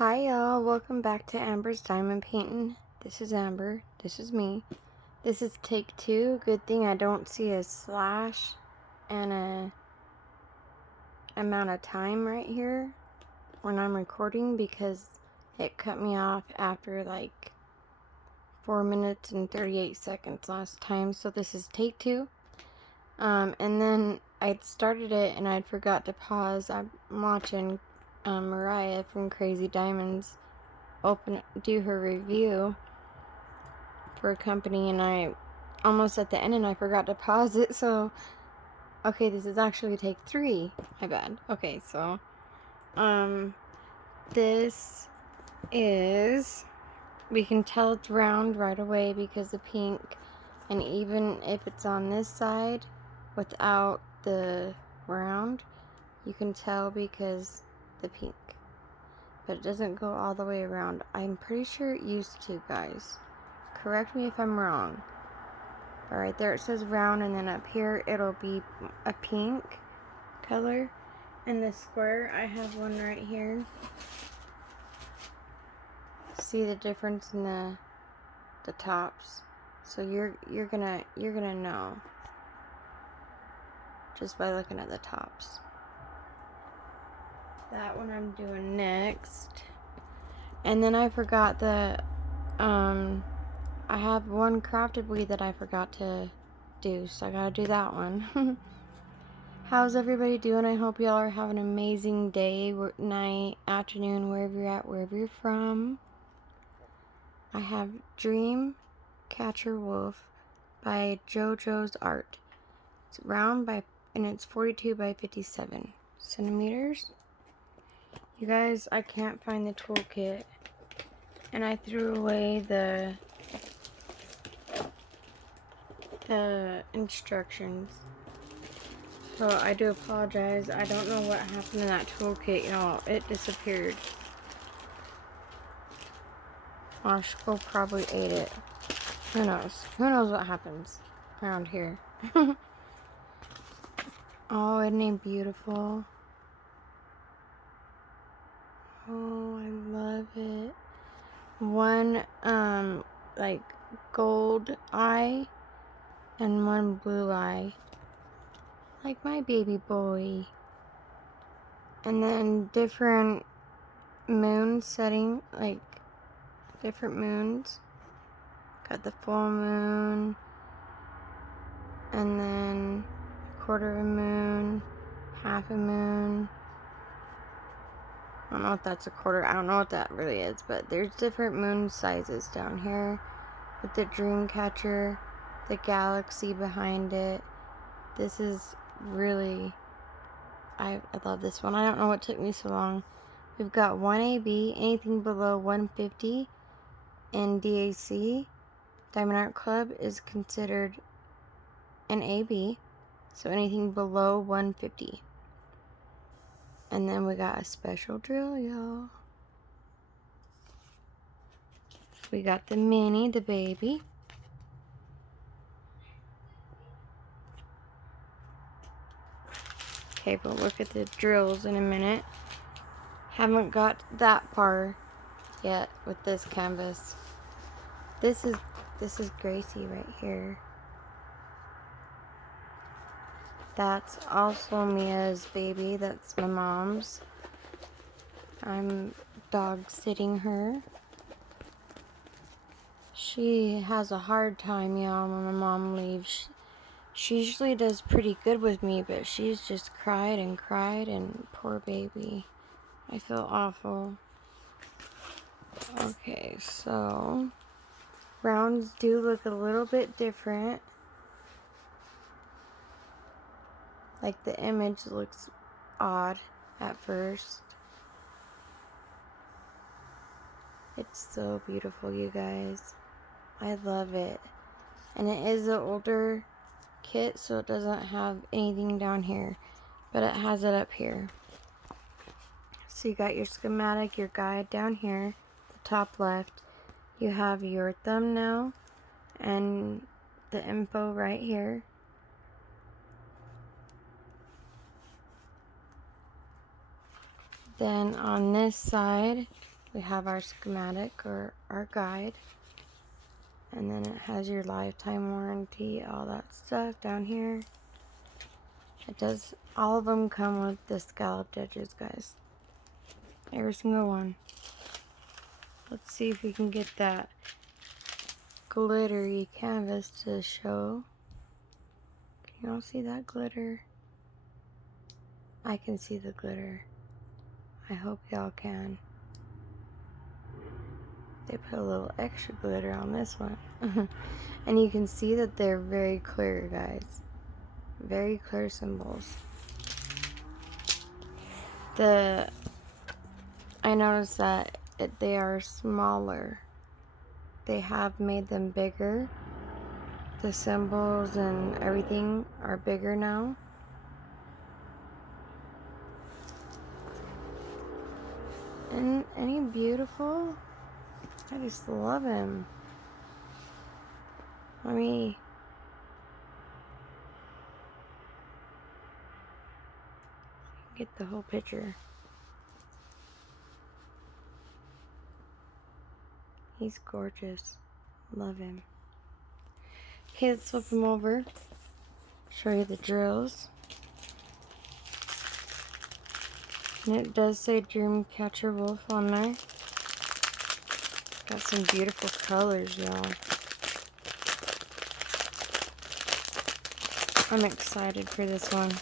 Hi y'all, welcome back to Amber's Diamond Painting. This is Amber, this is me. This is take 2. Good thing I don't see a slash and a amount of time right here when I'm recording because it cut me off after like 4 minutes and 38 seconds last time. So this is take 2. And then I'd started it and I'd forgot to pause. I'm watching Mariah from Crazy Diamonds do her review for a company, and I almost at the end and I forgot to pause it. So okay, this is actually take 3, my bad. Okay, so this is, we can tell it's round right away because the pink, and even if it's on this side without the round, you can tell because the pink, but it doesn't go all the way around. I'm pretty sure it used to, guys. Correct me if I'm wrong. But right there it says round, and then up here it'll be a pink color. And the square, I have one right here. See the difference in the tops. So you're gonna know just by looking at the tops. That one I'm doing next. And then I forgot I have one crafted weed that I forgot to do, so I gotta do that one. How's everybody doing? I hope y'all are having an amazing day, night, afternoon, wherever you're at, wherever you're from. I have Dream Catcher Wolf by JoJo's Art. It's round and it's 42 by 57 centimeters. You guys, I can't find the toolkit, and I threw away the instructions. So I do apologize. I don't know what happened to that toolkit, y'all. It disappeared. Marshall probably ate it. Who knows? Who knows what happens around here? Oh, isn't it beautiful? Oh, I love it. One, like gold eye and one blue eye. Like my baby boy. And then different moon setting, like different moons. Got the full moon, and then a quarter of a moon, half a moon. I don't know if that's a quarter. I don't know what that really is, but there's different moon sizes down here with the dream catcher, the galaxy behind it. This is really, I love this one. I don't know what took me so long. We've got 1 AB, anything below 150 in DAC. Diamond Art Club is considered an AB, so anything below 150. And then we got a special drill, y'all. We got the mini, the baby. Okay, we'll look at the drills in a minute. Haven't got that far yet with this canvas. This is Gracie right here. That's also Mia's baby. That's my mom's. I'm dog sitting her. She has a hard time, y'all, when my mom leaves. She usually does pretty good with me, but she's just cried, and poor baby. I feel awful. Okay, so rounds do look a little bit different. Like the image looks odd at first. It's so beautiful, you guys. I love it. And it is an older kit, so it doesn't have anything down here, but it has it up here. So you got your schematic, your guide down here, the top left. You have your thumbnail and the info right here. Then on this side, We have our schematic or our guide. And then it has your lifetime warranty, all that stuff down here. It does, all of them come with the scalloped edges, guys. Every single one. Let's see if we can get that glittery canvas to show. Can y'all see that glitter? I can see the glitter. I hope y'all can. They put a little extra glitter on this one. And you can see that they're very clear, guys. Very clear symbols. I noticed that they are smaller. They have made them bigger. The symbols and everything are bigger now. And ain't he beautiful? I just love him. Let me get the whole picture. He's gorgeous. Love him. Okay, let's flip him over. Show you the drills. And it does say Dreamcatcher Wolf on there. Got some beautiful colors, y'all. I'm excited for this one.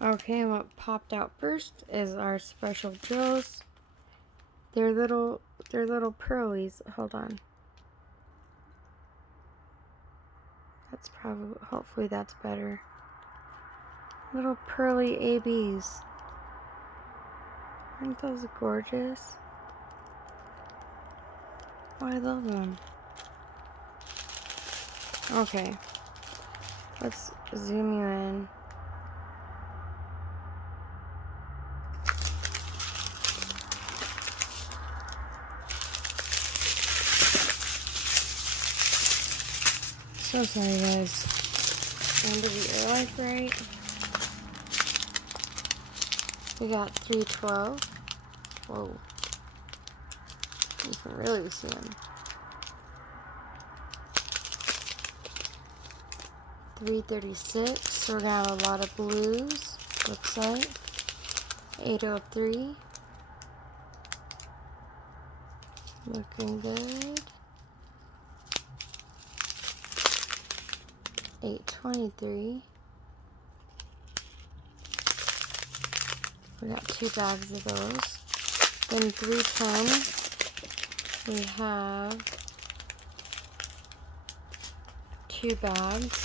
Okay, and what popped out first is our special drills. They're little pearlies. Hold on. That's probably, hopefully that's better. Little pearly ABs. Aren't those gorgeous? Oh, I love them. Okay. Let's zoom you in. So sorry, guys. Remember the air life right? We got 312. Whoa. You can really see them. 336. So we're gonna have a lot of blues. Looks like 803. Looking good. 823. We got 2 bags of those. Then 310. We have 2 bags.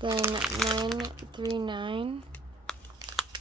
Then 939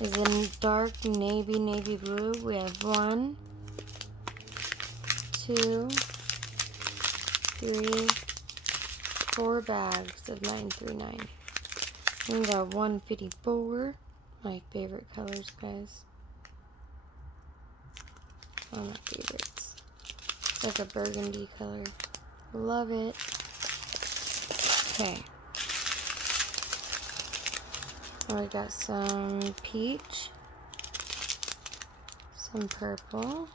is in dark navy blue. We have 1, 2, 3, 4 bags of 939. We got 154. My favorite colors, guys. One of my favorites. It's like a burgundy color. Love it. Okay. We got some peach, some purple.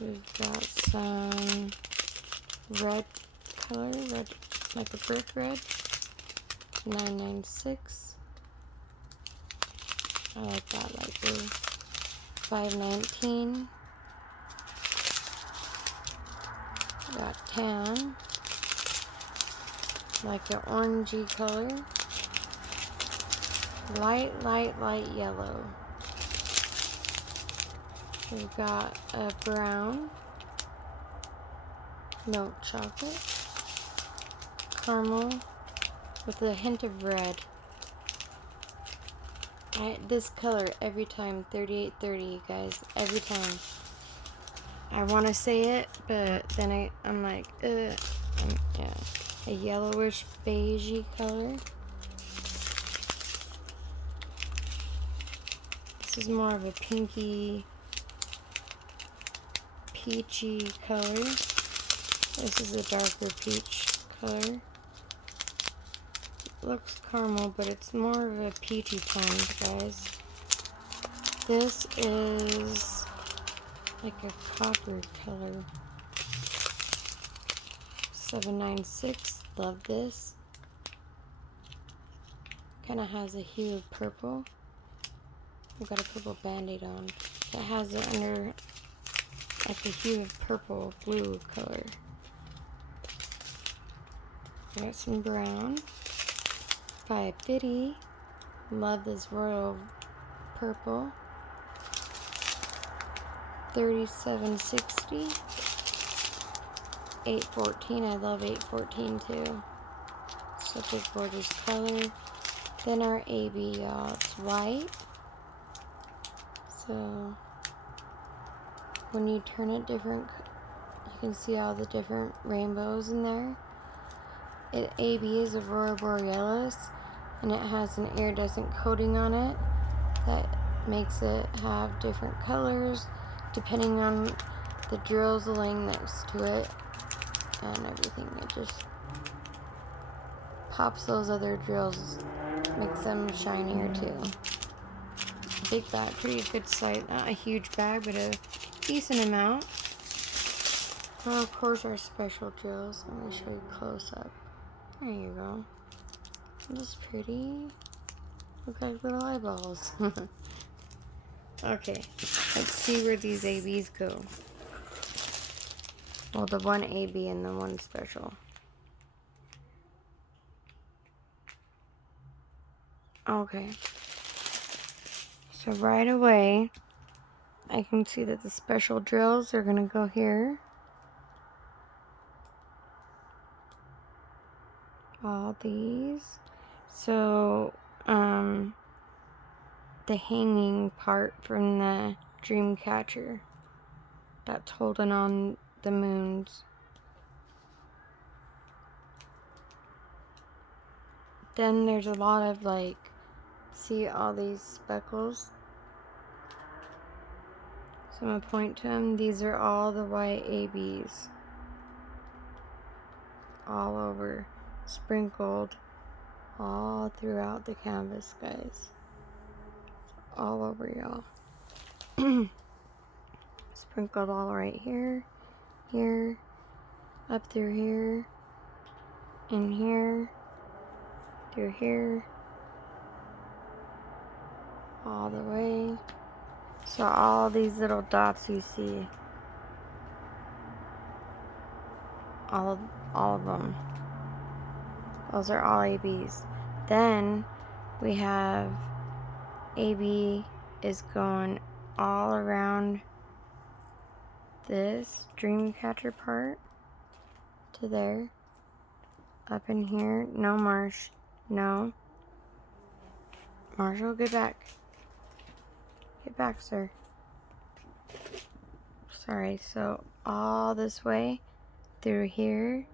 We've got some red color, red like a brick red. 996. I like that light blue. 519. Got tan, like an orangey color. Light yellow. We've got a brown, milk chocolate, caramel with a hint of red. This color every time, 3830, guys, every time. I want to say it, but then I'm like, yeah, a yellowish beigey color. This is more of a pinky, peachy color. This is a darker peach color. Looks caramel, but it's more of a peachy tone, guys. This is like a copper color. 796, love this. Kind of has a hue of purple. I've got a purple band-aid on. It has it under like a hue of purple, blue color. I got some brown. 550. Love this royal purple. 3760. 814. I love 814 too. Such a gorgeous color. Then our AB, y'all. It's white. So when you turn it different, you can see all the different rainbows in there. AB is Aurora Borealis, and it has an iridescent coating on it that makes it have different colors depending on the drills laying next to it and everything. It just pops those other drills, makes them shinier too. Big bag, pretty good size. Not a huge bag, but a decent amount. Well, of course, our special drills. Let me show you close up. There you go. That's pretty. Look like little eyeballs. Okay, let's see where these ABs go. Well, the one AB and the one special. Okay. So right away, I can see that the special drills are gonna go here. All these. So, the hanging part from the dream catcher that's holding on the moons. Then there's a lot of like, see all these speckles? So I'm gonna point to them. These are all the white ABs. All over, sprinkled all throughout the canvas, guys. All over, y'all. Sprinkled all right here, here, up through here, in here, through here, all the way. So all these little dots you see, all of them, those are all ABs. Then we have AB is going all around this dream catcher part to there, up in here. No, no. Marshall, get back. Get back, sir. Sorry, so all this way, through here,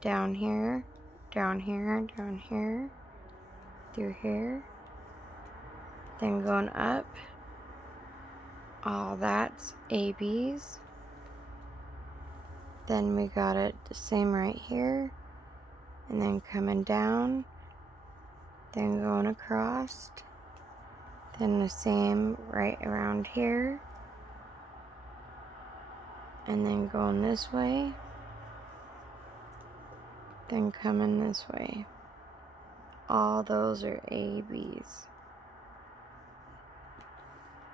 down here, down here, down here, through here, then going up. All that's ABs. Then we got it the same right here, and then coming down, then going across, then the same right around here, and then going this way, then coming this way. All those are ABs.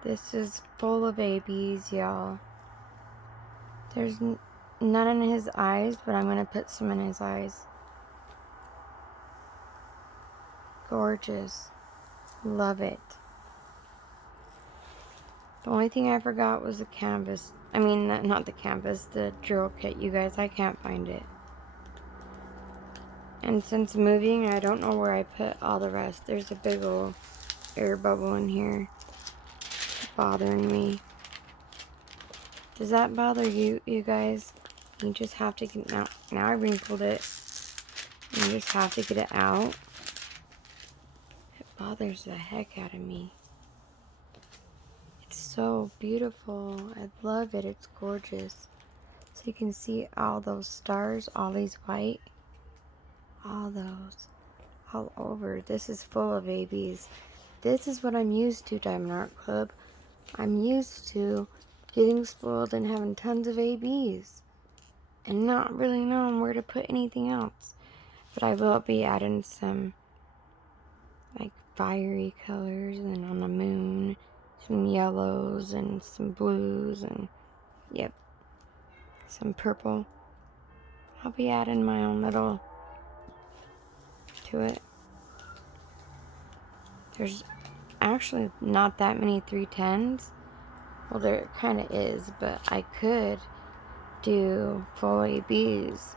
This is full of ABs, y'all. There's none in his eyes, but I'm gonna put some in his eyes. Gorgeous. Love it. The only thing I forgot was the canvas. I mean, not the canvas, the drill kit, you guys. I can't find it. And since moving, I don't know where I put all the rest. There's a big old air bubble in here bothering me. Does that bother you guys? You just have to get now I wrinkled it. You just have to get it out. It bothers the heck out of me. It's so beautiful. I love it. It's gorgeous. So you can see all those stars, all these white, all those, all over. This is full of ABs. This is what I'm used to, Diamond Art Club. I'm used to getting spoiled and having tons of ABs and not really knowing where to put anything else. But I will be adding some like fiery colors, and on the moon, some yellows and some blues, and yep, some purple. I'll be adding my own little to it. There's actually not that many 310s. Well, there kind of is, but I could do full ABs.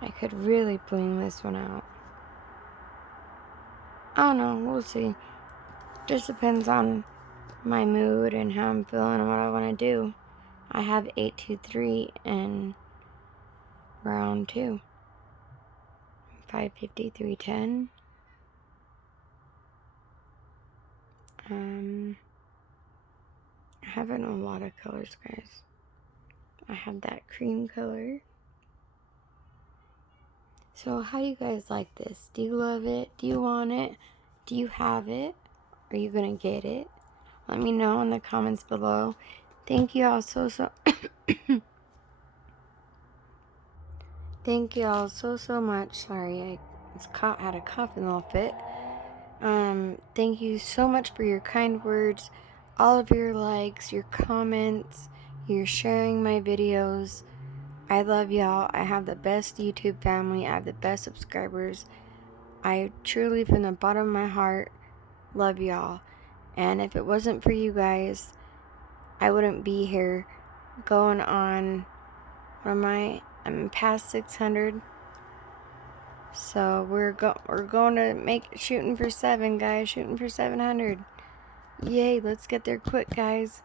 I could really bling this one out. I don't know, we'll see. Just depends on my mood and how I'm feeling and what I want to do. I have 823 in round 2. 550, 310. I have a lot of colors, guys. I have that cream color. So how do you guys like this? Do you love it? Do you want it? Do you have it? Are you gonna get it? Let me know in the comments below. Thank you all so thank you all so much. Sorry, I had a coughing little fit. Thank you so much for your kind words, all of your likes, your comments, your sharing my videos. I love y'all. I have the best YouTube family. I have the best subscribers. I truly, from the bottom of my heart, love y'all. And if it wasn't for you guys, I wouldn't be here going on, I'm past 600. So we're going to shooting for 7, guys. Shooting for 700. Yay, let's get there quick, guys.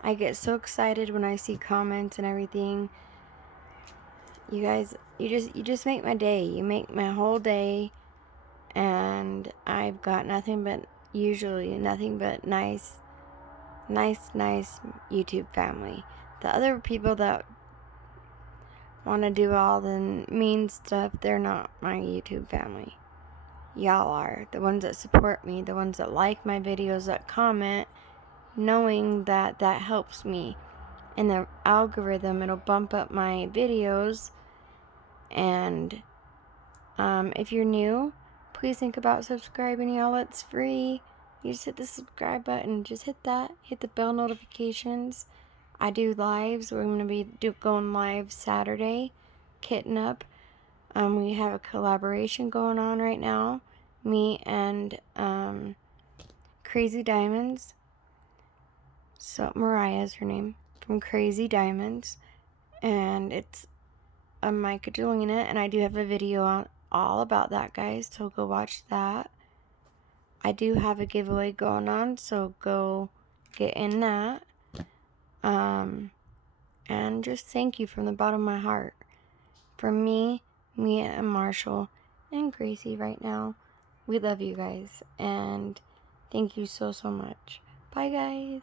I get so excited when I see comments and everything. You guys, you just make my day. You make my whole day. And I've got nothing but nice YouTube family. The other people that want to do all the mean stuff, they're not my YouTube family. Y'all are. The ones that support me, the ones that like my videos, that comment, knowing that that helps me. In the algorithm, it'll bump up my videos. And if you're new, please think about subscribing, y'all. It's free. You just hit the subscribe button. Just hit that. Hit the bell notifications. I do lives. We're going to be going live Saturday. Kitten Up. We have a collaboration going on right now. Me and Crazy Diamonds. So Mariah is her name. From Crazy Diamonds. And it's Micah doing it. And I do have a video on all about that, guys. So go watch that. I do have a giveaway going on. So go get in that. And just thank you from the bottom of my heart. From me, Mia, and Marshall, and Gracie right now. We love you guys. And thank you so much. Bye, guys.